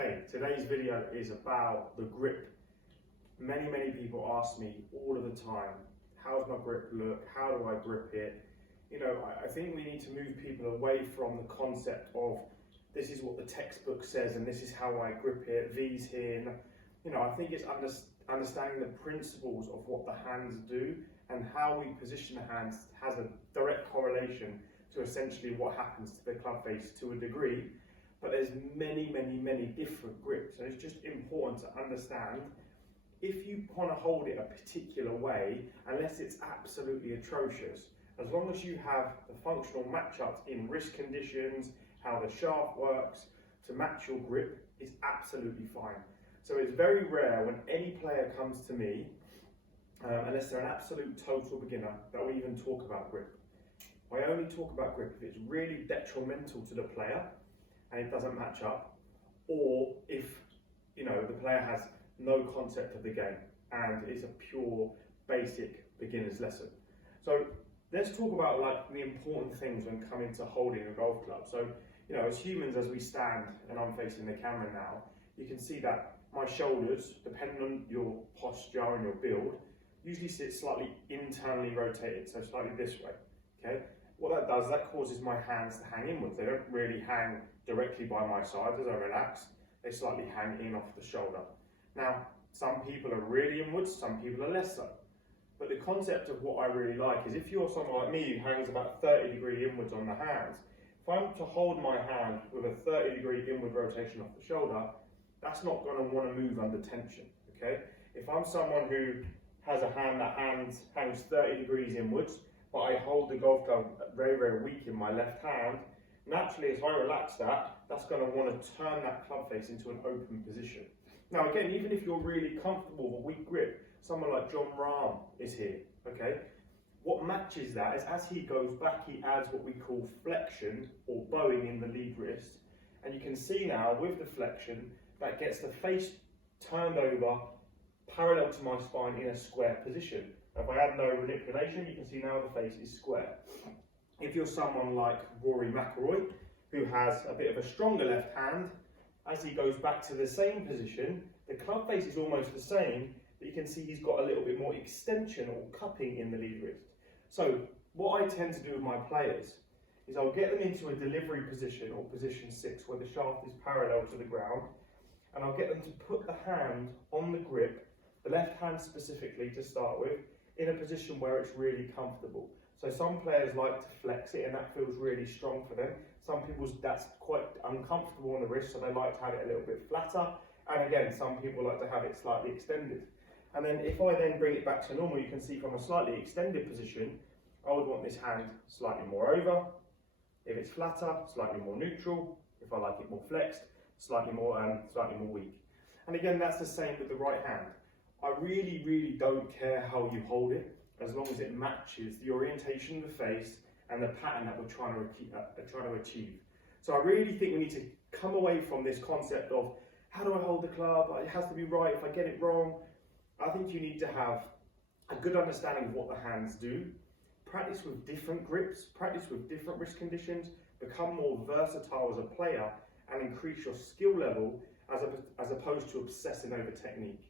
Okay, today's video is about the grip. Many people ask me all of the time, how's my grip look? How do I grip it? You know, I think we need to move people away from the concept of this is what the textbook says and this is how I grip it, V's here. You know, I think it's understanding the principles of what the hands do and how we position the hands has a direct correlation to essentially what happens to the club face to a degree. But there's many different grips, and it's just important to understand if you want to hold it a particular way, unless it's absolutely atrocious, as long as you have the functional matchups in wrist conditions, how the shaft works to match your grip, is absolutely fine. So it's very rare when any player comes to me, unless they're an absolute total beginner, that we even talk about grip. I only talk about grip if it's really detrimental to the player and it doesn't match up, or if the player has no concept of the game and it's a pure basic beginner's lesson. So let's talk about like the important things when coming to holding a golf club. So as humans, as we stand, and I'm facing the camera now, you can see that my shoulders, depending on your posture and your build, usually sit slightly internally rotated, so slightly this way. Okay. What that does, that causes my hands to hang inwards. They don't really hang directly by my sides as I relax. They slightly hang in off the shoulder. Now, some people are really inwards, some people are less so. But the concept of what I really like is if you're someone like me who hangs about 30-degree inwards on the hands, if I'm to hold my hand with a 30-degree inward rotation off the shoulder, that's not going to want to move under tension, okay? If I'm someone who has a hand that hangs 30 degrees inwards, but I hold the golf club very weak in my left hand, naturally as I relax that's going to want to turn that club face into an open position. Now again, even if you're really comfortable with a weak grip, someone like Jon Rahm is here, okay? What matches that is as he goes back, he adds what we call flexion or bowing in the lead wrist. And you can see now with the flexion, that gets the face turned over parallel to my spine in a square position. If I add no manipulation, you can see now the face is square. If you're someone like Rory McIlroy, who has a bit of a stronger left hand, as he goes back to the same position, the club face is almost the same, but you can see he's got a little bit more extension or cupping in the lead wrist. So what I tend to do with my players is I'll get them into a delivery position or position 6 where the shaft is parallel to the ground, and I'll get them to put the hand on the grip, the left hand specifically to start with, in a position where it's really comfortable. So some players like to flex it and that feels really strong for them. Some people, that's quite uncomfortable on the wrist, so they like to have it a little bit flatter. And again, some people like to have it slightly extended. And then if I then bring it back to normal, you can see from a slightly extended position, I would want this hand slightly more over. If it's flatter, slightly more neutral. If I like it more flexed, slightly more weak. And again, that's the same with the right hand. I really don't care how you hold it, as long as it matches the orientation of the face and the pattern that we're trying to achieve. So I really think we need to come away from this concept of how do I hold the club? It has to be right. If I get it wrong, I think you need to have a good understanding of what the hands do, practice with different grips, practice with different wrist conditions, become more versatile as a player and increase your skill level as opposed to obsessing over technique.